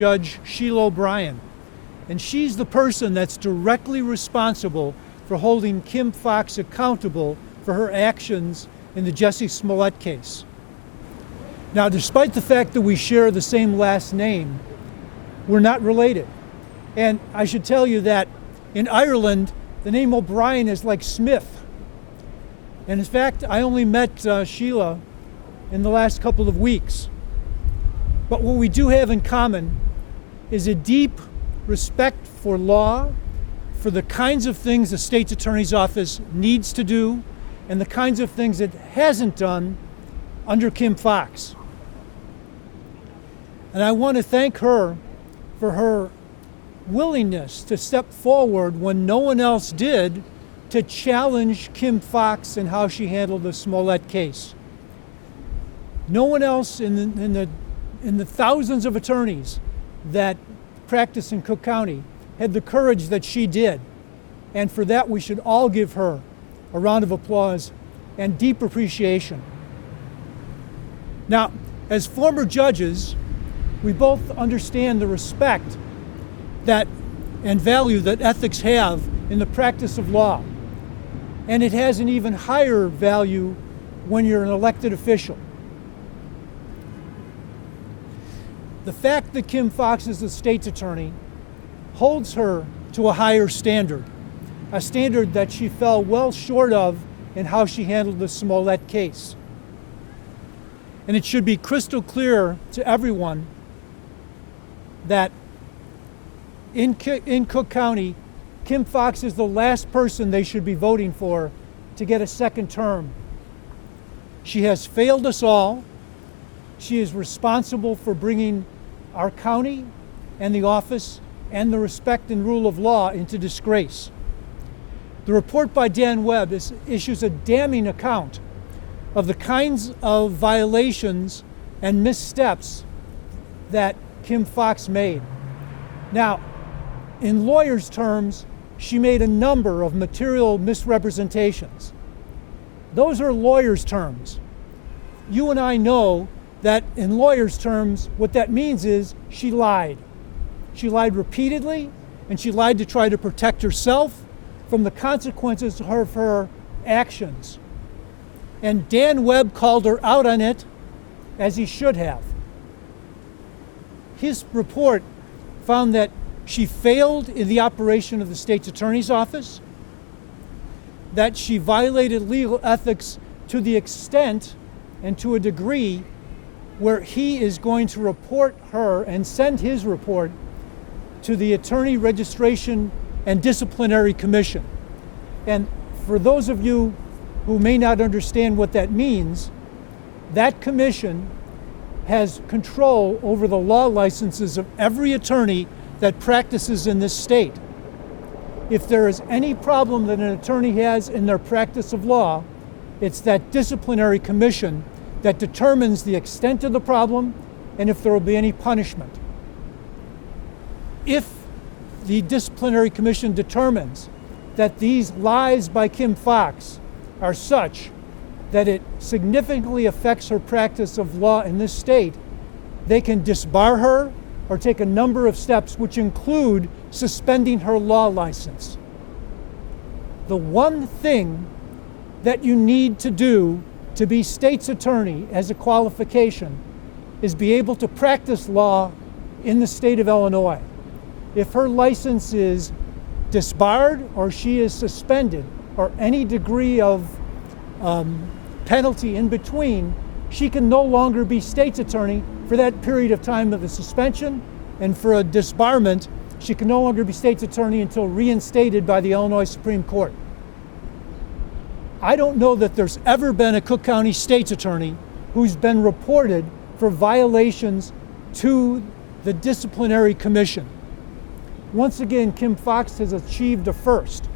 Judge Sheila O'Brien, and she's the person that's directly responsible for holding Kim Foxx accountable for her actions in the Jussie Smollett case. Now, despite the fact that we share the same last name, we're not related. And I should tell you that in Ireland, the name O'Brien is like Smith. And in fact, I only met Sheila in the last couple of weeks. But what we do have in common is a deep respect for law, for the kinds of things the state's attorney's office needs to do, and the kinds of things it hasn't done under Kim Foxx. And I want to thank her for her willingness to step forward when no one else did to challenge Kim Foxx and how she handled the Smollett case. No one else in the thousands of attorneys that practice in Cook County had the courage that she did. And for that, we should all give her a round of applause and deep appreciation. Now, as former judges, we both understand the respect that and value that ethics have in the practice of law. And it has an even higher value when you're an elected official. The fact that Kim Foxx is the state's attorney holds her to a higher standard, a standard that she fell well short of in how she handled the Smollett case. And it should be crystal clear to everyone that in Cook County, Kim Foxx is the last person they should be voting for to get a second term. She has failed us all. She is responsible for bringing our county and the office and the respect and rule of law into disgrace. The report by Dan Webb issues a damning account of the kinds of violations and missteps that Kim Foxx made. Now, in lawyers' terms, she made a number of material misrepresentations. Those are lawyers' terms. You and I know that in lawyers' terms, what that means is she lied. She lied repeatedly, and she lied to try to protect herself from the consequences of her actions. And Dan Webb called her out on it, as he should have. His report found that she failed in the operation of the state's attorney's office, that she violated legal ethics to the extent and to a degree where he is going to report her and send his report to the Attorney Registration and Disciplinary Commission. And for those of you who may not understand what that means, that commission has control over the law licenses of every attorney that practices in this state. If there is any problem that an attorney has in their practice of law, it's that disciplinary commission that determines the extent of the problem and if there will be any punishment. If the disciplinary commission determines that these lies by Kim Foxx are such that it significantly affects her practice of law in this state, they can disbar her or take a number of steps, which include suspending her law license. The one thing that you need to do to be state's attorney as a qualification is be able to practice law in the state of Illinois. If her license is disbarred or she is suspended or any degree of penalty in between, she can no longer be state's attorney for that period of time of the suspension, and for a disbarment, she can no longer be state's attorney until reinstated by the Illinois Supreme Court. I don't know that there's ever been a Cook County state's attorney who's been reported for violations to the disciplinary commission. Once again, Kim Foxx has achieved a first.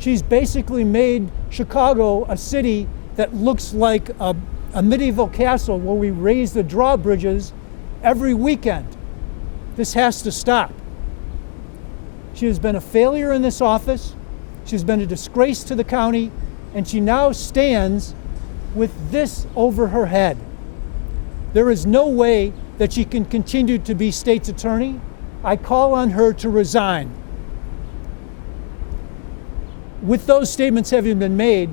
She's basically made Chicago a city that looks like a medieval castle where we raise the drawbridges every weekend. This has to stop. She has been a failure in this office. She's been a disgrace to the county, and she now stands with this over her head. There is no way that she can continue to be state's attorney, I call on her to resign. With those statements having been made,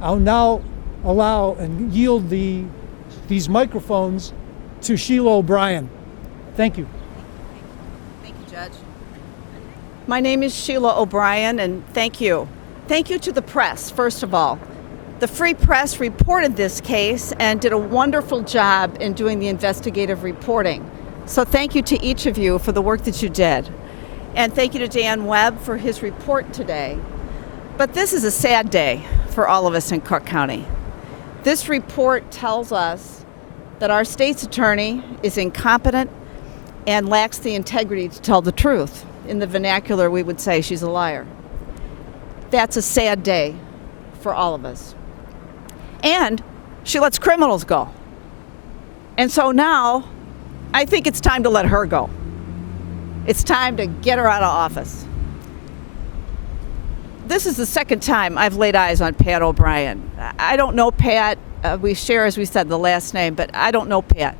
I'll now allow and yield these microphones to Sheila O'Brien. Thank you. Thank you, Judge. My name is Sheila O'Brien, and thank you. Thank you to the press, first of all. The Free Press reported this case and did a wonderful job in doing the investigative reporting. So thank you to each of you for the work that you did. And thank you to Dan Webb for his report today. But this is a sad day for all of us in Cook County. This report tells us that our state's attorney is incompetent and lacks the integrity to tell the truth. In the vernacular, we would say she's a liar. That's a sad day for all of us. And she lets criminals go. And so now, I think it's time to let her go. It's time to get her out of office. This is the second time I've laid eyes on Pat O'Brien. I don't know Pat. We share, as we said, the last name, but I don't know Pat.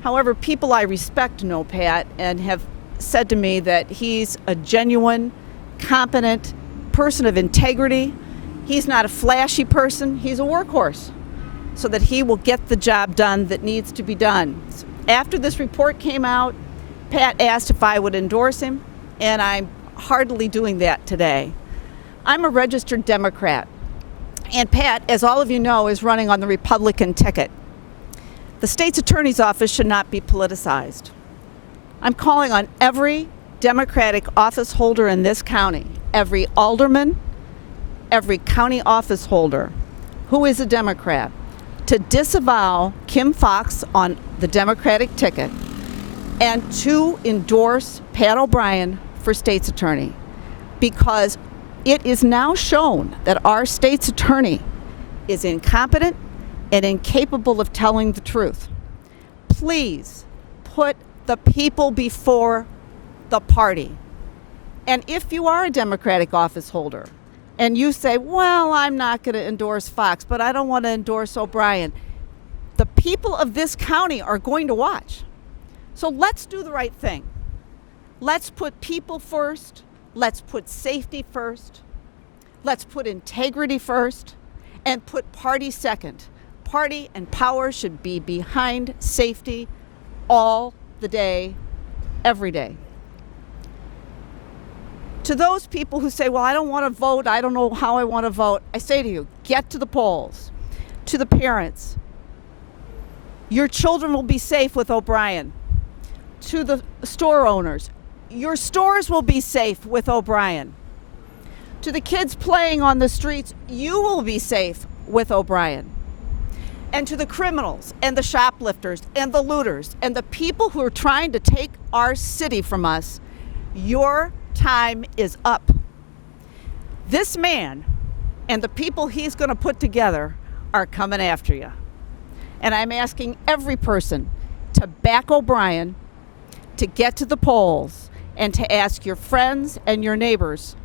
However, people I respect know Pat and have said to me that he's a genuine, competent person of integrity. He's not a flashy person. He's a workhorse, so that he will get the job done that needs to be done. After this report came out, Pat asked if I would endorse him, and I'm heartily doing that today. I'm a registered Democrat, and Pat, as all of you know, is running on the Republican ticket. The state's attorney's office should not be politicized. I'm calling on every Democratic office holder in this county, every alderman, every county office holder who is a Democrat, to disavow Kim Foxx on the Democratic ticket and to endorse Pat O'Brien for state's attorney, because it is now shown that our state's attorney is incompetent and incapable of telling the truth. Please put the people before the party. And if you are a Democratic office holder and you say, well, I'm not going to endorse Foxx, but I don't want to endorse O'Brien, the people of this county are going to watch. So let's do the right thing. Let's put people first. Let's put safety first. Let's put integrity first and put party second. Party and power should be behind safety all the day, every day. To those people who say, well, I don't want to vote, I don't know how I want to vote, I say to you, get to the polls. To the parents, your children will be safe with O'Brien. To the store owners, your stores will be safe with O'Brien. To the kids playing on the streets, you will be safe with O'Brien. And to the criminals and the shoplifters and the looters and the people who are trying to take our city from us, your time is up. This man and the people he's going to put together are coming after you. And I'm asking every person to back O'Brien, to get to the polls, and to ask your friends and your neighbors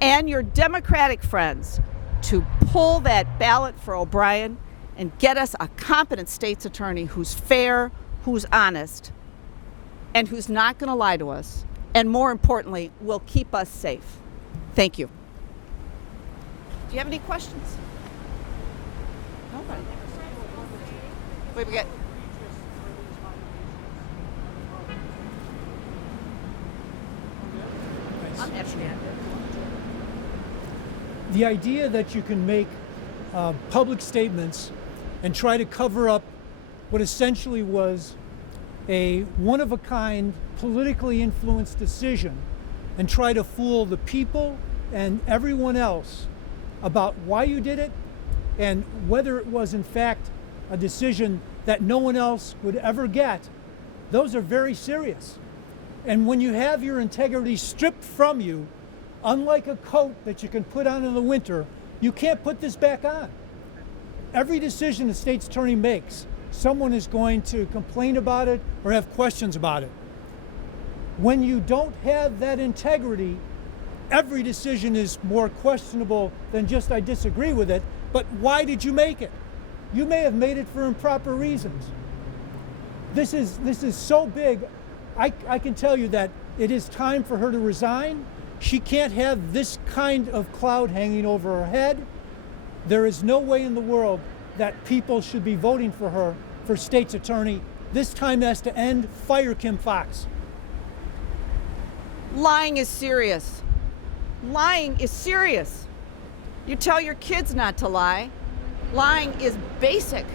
and your Democratic friends to pull that ballot for O'Brien and get us a competent state's attorney who's fair, who's honest, and who's not going to lie to us, and more importantly, will keep us safe. Thank you. Do you have any questions? Nobody. Wait, we got... I'm actually at it. The idea that you can make public statements and try to cover up what essentially was a one-of-a-kind, politically influenced decision and try to fool the people and everyone else about why you did it and whether it was in fact a decision that no one else would ever get, those are very serious. And when you have your integrity stripped from you, unlike a coat that you can put on in the winter, you can't put this back on. Every decision the state's attorney makes, someone is going to complain about it or have questions about it. When you don't have that integrity, every decision is more questionable than just I disagree with it, but why did you make it? You may have made it for improper reasons. This is so big. I can tell you that it is time for her to resign. She can't have this kind of cloud hanging over her head. There is no way in the world that people should be voting for her for state's attorney. This time has to end. Fire Kim Foxx. Lying is serious. Lying is serious. You tell your kids not to lie. Lying is basic.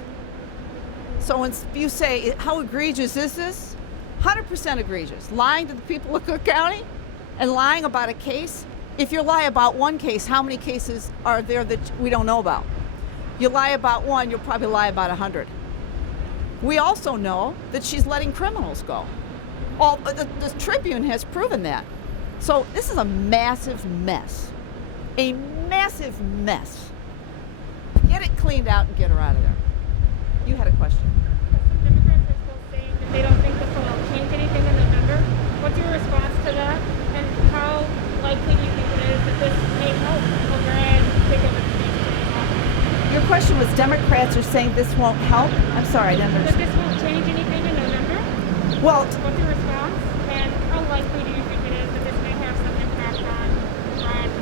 So when you say, how egregious is this? 100% egregious. Lying to the people of Cook County and lying about a case. If you lie about one case, how many cases are there that we don't know about? You lie about one, you'll probably lie about 100. We also know that she's letting criminals go. The Tribune has proven that. So this is a massive mess. A massive mess. Get it cleaned out and get her out of there. You had a question. Some Democrats are still saying that they don't think this will change anything in November. What's your response to that? And how likely do you think it is that this may help O'Brien take over the state attorney's office? Your question was Democrats are saying this won't help? I'm sorry, I didn't That understand. this won't change anything in November? Well, What's your response? And how likely do you think it is that this may have some impact on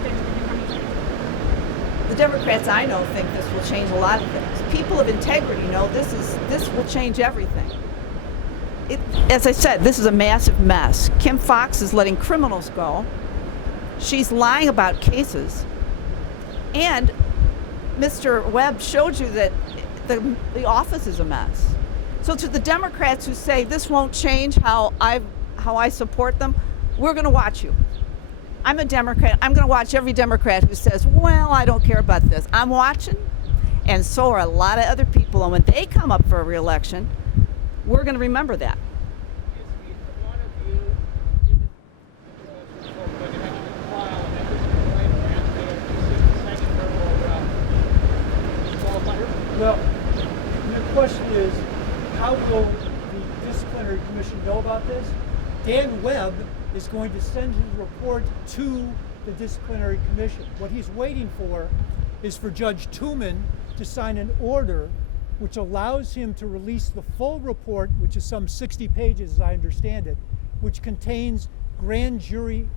things becoming state? the Democrats I know think this will change a lot of things. People of integrity know this will change everything. As I said, this is a massive mess. Kim Foxx is letting criminals go. She's lying about cases. And Mr. Webb showed you that the office is a mess. So to the Democrats who say this won't change how I support them, we're going to watch you. I'm a Democrat. I'm going to watch every Democrat who says, well, I don't care about this. I'm watching, and so are a lot of other people. And when they come up for a re-election, we're going to remember that. Well, the question is, how will the disciplinary commission know about this? Dan Webb is going to send his report to the disciplinary commission. What he's waiting for is for Judge Tooman to sign an order which allows him to release the full report, which is some 60 pages as I understand it, which contains grand jury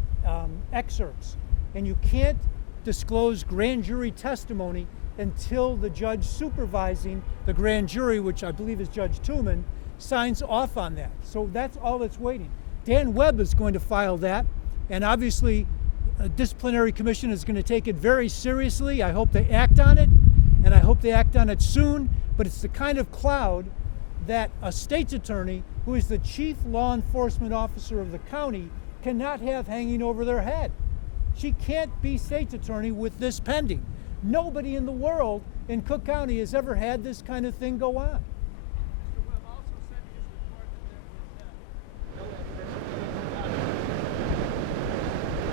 excerpts. And you can't disclose grand jury testimony until the judge supervising the grand jury, which I believe is Judge Tooman, signs off on that. So that's all that's waiting. Dan Webb is going to file that, and obviously a disciplinary commission is going to take it very seriously. I hope they act on it, and I hope they act on it soon, but it's the kind of cloud that a state's attorney, who is the chief law enforcement officer of the county, cannot have hanging over their head. She can't be state's attorney with this pending. Nobody in the world in Cook County has ever had this kind of thing go on.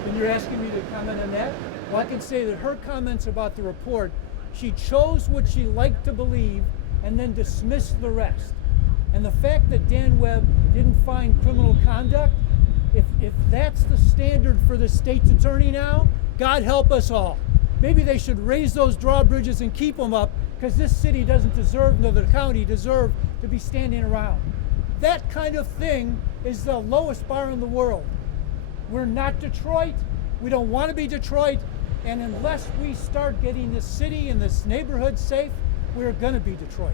And you're asking me to comment on that? Well, I can say that her comments about the report, she chose what she liked to believe and then dismissed the rest. And the fact that Dan Webb didn't find criminal conduct, if that's the standard for the state's attorney now, God help us all. Maybe they should raise those drawbridges and keep them up, because this city doesn't deserve, nor the county deserve, to be standing around. That kind of thing is the lowest bar in the world. We're not Detroit. We don't want to be Detroit. And unless we start getting this city and this neighborhood safe, we're going to be Detroit.